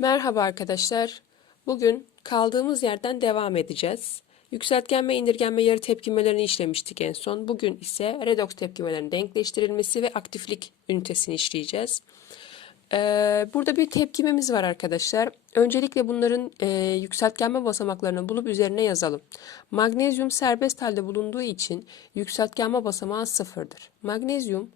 Merhaba arkadaşlar. Bugün kaldığımız yerden devam edeceğiz. Yükseltgen ve indirgenme yarı tepkimelerini işlemiştik en son. Bugün ise redoks tepkimelerinin denkleştirilmesi ve aktiflik ünitesini işleyeceğiz. Ee, burada bir tepkimemiz var arkadaşlar. Öncelikle bunların e, yükseltgenme basamaklarını bulup üzerine yazalım. Magnezyum serbest halde bulunduğu için yükseltgenme basamağı sıfırdır. Magnezyum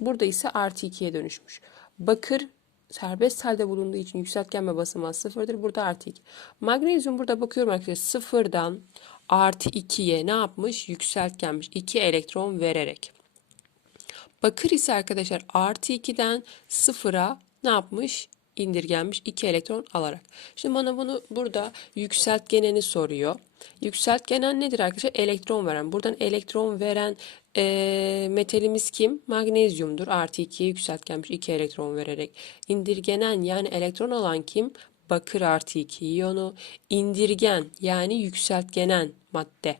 burada ise artı 2'ye dönüşmüş. Bakır serbest halde bulunduğu için yükseltgenme basamağı sıfırdır. Burada artı 2. Magnezyum burada bakıyorum arkadaşlar sıfırdan artı 2'ye ne yapmış? Yükseltgenmiş. 2 elektron vererek. Bakır ise arkadaşlar artı 2'den sıfıra ne yapmış? İndirgenmiş 2 elektron alarak. Şimdi bana bunu burada yükseltgeneni soruyor. Yükseltgenen nedir arkadaşlar? Elektron veren. Buradan elektron veren e, metalimiz kim? Magnezyumdur. Artı 2'ye yükseltgenmiş 2 elektron vererek. İndirgenen yani elektron alan kim? Bakır artı 2 iyonu. İndirgen yani yükseltgenen madde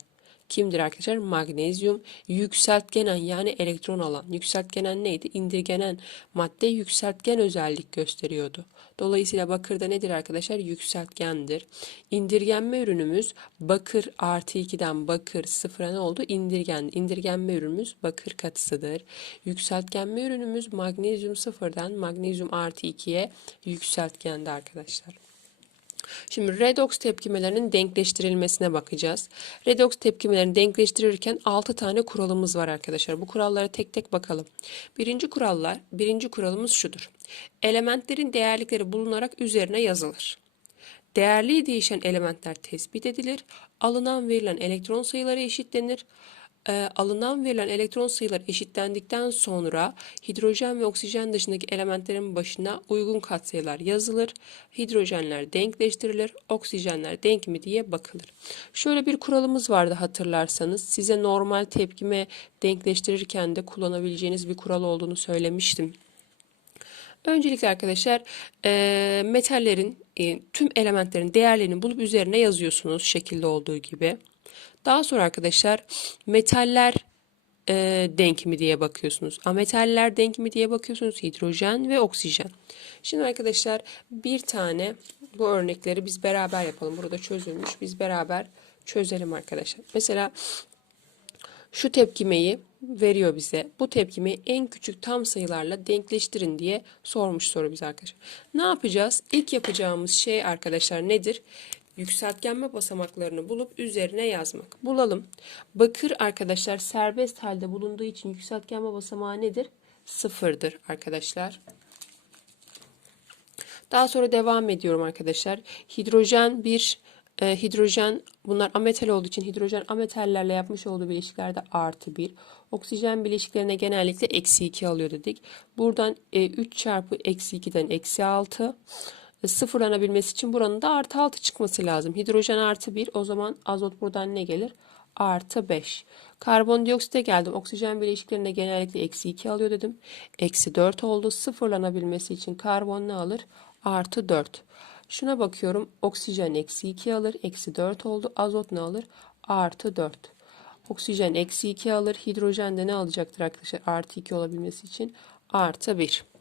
kimdir arkadaşlar? Magnezyum. Yükseltgenen yani elektron alan. Yükseltgenen neydi? İndirgenen madde yükseltgen özellik gösteriyordu. Dolayısıyla bakırda nedir arkadaşlar? Yükseltgendir. İndirgenme ürünümüz bakır artı 2'den bakır sıfıra ne oldu? İndirgen. İndirgenme ürünümüz bakır katısıdır. Yükseltgenme ürünümüz magnezyum sıfırdan magnezyum artı 2'ye yükseltgendi arkadaşlar. Şimdi redoks tepkimelerinin denkleştirilmesine bakacağız. Redoks tepkimelerini denkleştirirken 6 tane kuralımız var arkadaşlar. Bu kurallara tek tek bakalım. Birinci kurallar, birinci kuralımız şudur. Elementlerin değerlikleri bulunarak üzerine yazılır. Değerli değişen elementler tespit edilir. Alınan verilen elektron sayıları eşitlenir e, alınan verilen elektron sayıları eşitlendikten sonra hidrojen ve oksijen dışındaki elementlerin başına uygun katsayılar yazılır. Hidrojenler denkleştirilir, oksijenler denk mi diye bakılır. Şöyle bir kuralımız vardı hatırlarsanız. Size normal tepkime denkleştirirken de kullanabileceğiniz bir kural olduğunu söylemiştim. Öncelikle arkadaşlar e, metallerin e, tüm elementlerin değerlerini bulup üzerine yazıyorsunuz şekilde olduğu gibi. Daha sonra arkadaşlar metaller e, denk mi diye bakıyorsunuz. Ametaller denk mi diye bakıyorsunuz. Hidrojen ve oksijen. Şimdi arkadaşlar bir tane bu örnekleri biz beraber yapalım. Burada çözülmüş. Biz beraber çözelim arkadaşlar. Mesela şu tepkimeyi veriyor bize. Bu tepkimeyi en küçük tam sayılarla denkleştirin diye sormuş soru bize arkadaşlar. Ne yapacağız? İlk yapacağımız şey arkadaşlar nedir? Yükseltgenme basamaklarını bulup üzerine yazmak. Bulalım. Bakır arkadaşlar serbest halde bulunduğu için yükseltgenme basamağı nedir? Sıfırdır arkadaşlar. Daha sonra devam ediyorum arkadaşlar. Hidrojen bir e, hidrojen bunlar ametal olduğu için hidrojen ametallerle yapmış olduğu bileşiklerde artı 1. Oksijen bileşiklerine genellikle eksi 2 alıyor dedik. Buradan e, 3 çarpı eksi 2'den eksi 6 sıfırlanabilmesi için buranın da artı 6 çıkması lazım. Hidrojen artı 1 o zaman azot buradan ne gelir? Artı 5. Karbondioksite geldim. Oksijen bileşiklerine genellikle eksi 2 alıyor dedim. Eksi 4 oldu. Sıfırlanabilmesi için karbon ne alır? Artı 4. Şuna bakıyorum. Oksijen eksi 2 alır. Eksi 4 oldu. Azot ne alır? Artı 4. Oksijen eksi 2 alır. Hidrojen de ne alacaktır arkadaşlar? Artı 2 olabilmesi için artı 1.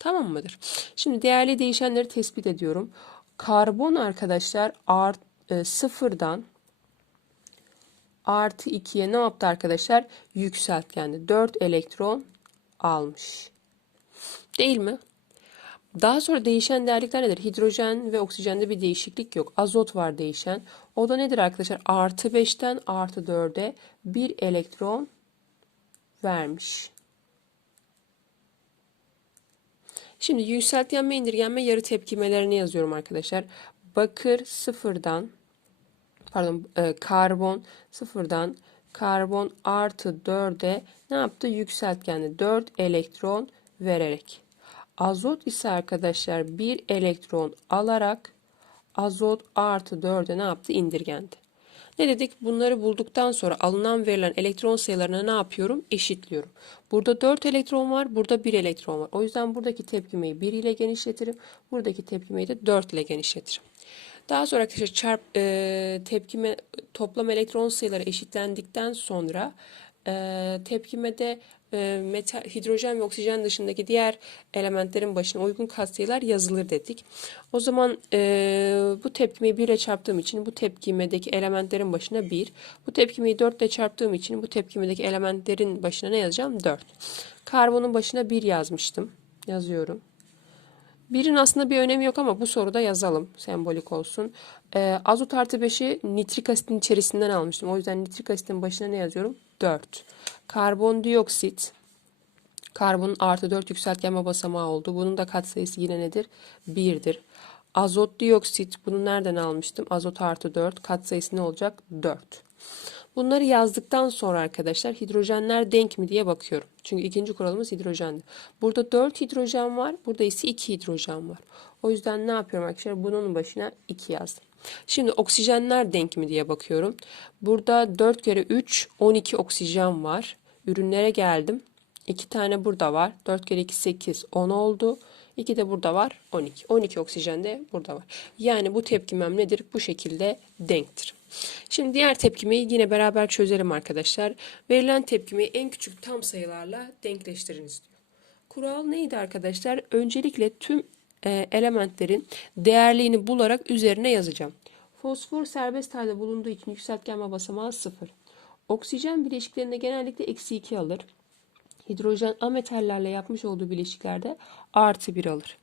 Tamam mıdır? Şimdi değerli değişenleri tespit ediyorum. Karbon arkadaşlar art, e, sıfırdan artı 2'ye ne yaptı arkadaşlar? Yükseltgendi. 4 elektron almış. Değil mi? Daha sonra değişen değerlikler nedir? Hidrojen ve oksijende bir değişiklik yok. Azot var değişen. O da nedir arkadaşlar? Artı 5'ten artı 4'e 1 elektron vermiş. Şimdi yükseltgenme indirgenme yarı tepkimelerini yazıyorum arkadaşlar. Bakır sıfırdan pardon e, karbon sıfırdan karbon artı 4'e ne yaptı? Yükseltgendi. 4 elektron vererek. Azot ise arkadaşlar 1 elektron alarak azot artı 4'e ne yaptı? İndirgendi. Ne dedik? Bunları bulduktan sonra alınan verilen elektron sayılarına ne yapıyorum? Eşitliyorum. Burada 4 elektron var, burada 1 elektron var. O yüzden buradaki tepkimeyi 1 ile genişletirim. Buradaki tepkimeyi de 4 ile genişletirim. Daha sonra arkadaşlar çarp e, tepkime toplam elektron sayıları eşitlendikten sonra e, tepkimede e, metal, hidrojen ve oksijen dışındaki diğer elementlerin başına uygun katsayılar yazılır dedik. O zaman e, bu tepkimeyi 1 ile çarptığım için bu tepkimedeki elementlerin başına 1. Bu tepkimeyi 4 ile çarptığım için bu tepkimedeki elementlerin başına ne yazacağım? 4. Karbonun başına 1 yazmıştım. Yazıyorum. Birin aslında bir önemi yok ama bu soruda yazalım. Sembolik olsun. Ee, azot artı 5'i nitrik asitin içerisinden almıştım. O yüzden nitrik asitin başına ne yazıyorum? 4. Karbondioksit. Karbonun artı 4 yükseltgenme basamağı oldu. Bunun da katsayısı yine nedir? 1'dir. Azot dioksit. Bunu nereden almıştım? Azot artı 4. Katsayısı ne olacak? 4. Bunları yazdıktan sonra arkadaşlar hidrojenler denk mi diye bakıyorum. Çünkü ikinci kuralımız hidrojendi. Burada 4 hidrojen var. Burada ise 2 hidrojen var. O yüzden ne yapıyorum arkadaşlar? Bunun başına 2 yazdım. Şimdi oksijenler denk mi diye bakıyorum. Burada 4 kere 3 12 oksijen var. Ürünlere geldim. 2 tane burada var. 4 kere 2 8 10 oldu. 2 de burada var 12. 12 oksijen de burada var. Yani bu tepkimem nedir? Bu şekilde denktir. Şimdi diğer tepkimeyi yine beraber çözelim arkadaşlar. Verilen tepkimeyi en küçük tam sayılarla denkleştiriniz diyor. Kural neydi arkadaşlar? Öncelikle tüm e, elementlerin değerliğini bularak üzerine yazacağım. Fosfor serbest halde bulunduğu için yükseltgenme basamağı 0. Oksijen bileşiklerinde genellikle eksi 2 alır. Hidrojen ametallerle yapmış olduğu bileşiklerde artı 1 alır.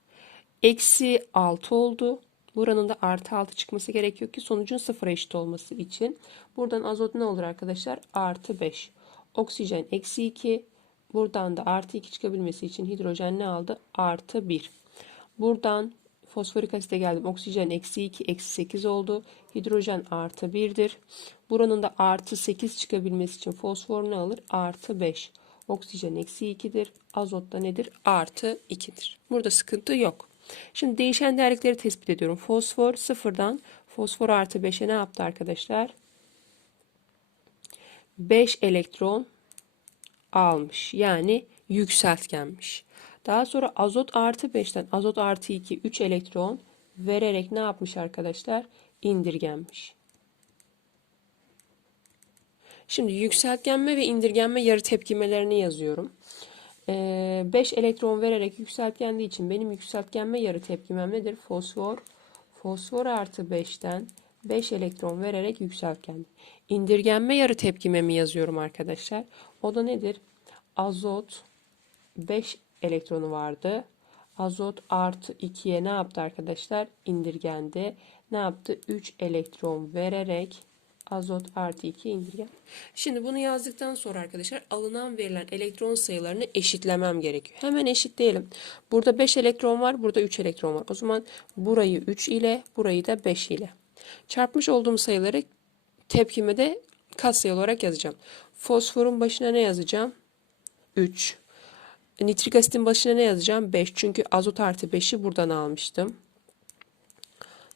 Eksi 6 oldu. Buranın da artı 6 çıkması gerekiyor ki sonucun sıfıra eşit olması için. Buradan azot ne olur arkadaşlar? Artı 5. Oksijen eksi 2. Buradan da artı 2 çıkabilmesi için hidrojen ne aldı? Artı 1. Buradan fosforik asite geldim. Oksijen eksi 2, eksi 8 oldu. Hidrojen artı 1'dir. Buranın da artı 8 çıkabilmesi için fosfor ne alır? Artı 5. Oksijen eksi 2'dir. Azot da nedir? Artı 2'dir. Burada sıkıntı yok. Şimdi değişen değerlikleri tespit ediyorum. Fosfor sıfırdan fosfor artı 5'e ne yaptı arkadaşlar? 5 elektron almış. Yani yükseltgenmiş. Daha sonra azot artı 5'ten azot artı 2 3 elektron vererek ne yapmış arkadaşlar? İndirgenmiş. Şimdi yükseltgenme ve indirgenme yarı tepkimelerini yazıyorum. 5 ee, elektron vererek yükseltgendiği için benim yükseltgenme yarı tepkimem nedir? Fosfor. Fosfor artı 5'ten 5 elektron vererek yükseltgendi. İndirgenme yarı tepkimemi yazıyorum arkadaşlar. O da nedir? Azot 5 elektronu vardı. Azot artı 2'ye ne yaptı arkadaşlar? İndirgendi. Ne yaptı? 3 elektron vererek azot artı 2 indirgen. Şimdi bunu yazdıktan sonra arkadaşlar alınan verilen elektron sayılarını eşitlemem gerekiyor. Hemen eşitleyelim. Burada 5 elektron var, burada 3 elektron var. O zaman burayı 3 ile, burayı da 5 ile. Çarpmış olduğum sayıları tepkimede katsayı olarak yazacağım. Fosforun başına ne yazacağım? 3. Nitrik asitin başına ne yazacağım? 5. Çünkü azot artı 5'i buradan almıştım.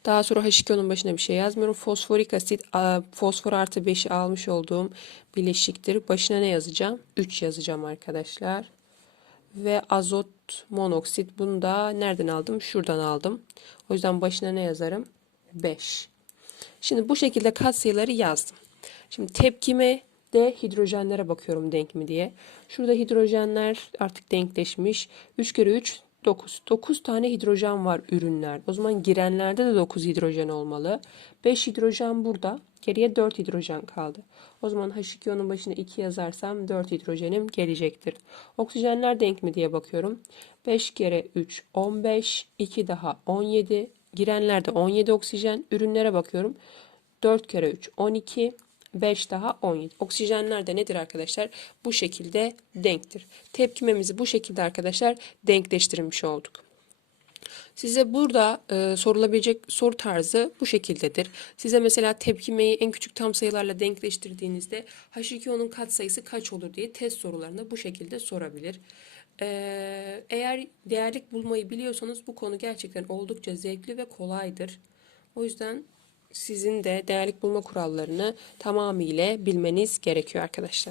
Daha sonra H2O'nun başına bir şey yazmıyorum. Fosforik asit fosfor artı 5'i almış olduğum bileşiktir. Başına ne yazacağım? 3 yazacağım arkadaşlar. Ve azot monoksit bunu da nereden aldım? Şuradan aldım. O yüzden başına ne yazarım? 5. Şimdi bu şekilde katsayıları yazdım. Şimdi tepkime de hidrojenlere bakıyorum denk mi diye. Şurada hidrojenler artık denkleşmiş. 3 kere 3 9. 9 tane hidrojen var ürünler. O zaman girenlerde de 9 hidrojen olmalı. 5 hidrojen burada. Geriye 4 hidrojen kaldı. O zaman H2O'nun başına 2 yazarsam 4 hidrojenim gelecektir. Oksijenler denk mi diye bakıyorum. 5 kere 3 15. 2 daha 17. Girenlerde 17 oksijen. Ürünlere bakıyorum. 4 kere 3 12. 5 daha 17. Oksijenler de nedir arkadaşlar? Bu şekilde denktir. Tepkimemizi bu şekilde arkadaşlar denkleştirmiş olduk. Size burada e, sorulabilecek soru tarzı bu şekildedir. Size mesela tepkimeyi en küçük tam sayılarla denkleştirdiğinizde H2O'nun katsayısı kaç olur diye test sorularında bu şekilde sorabilir. E, eğer değerlik bulmayı biliyorsanız bu konu gerçekten oldukça zevkli ve kolaydır. O yüzden sizin de değerlik bulma kurallarını tamamıyla bilmeniz gerekiyor arkadaşlar.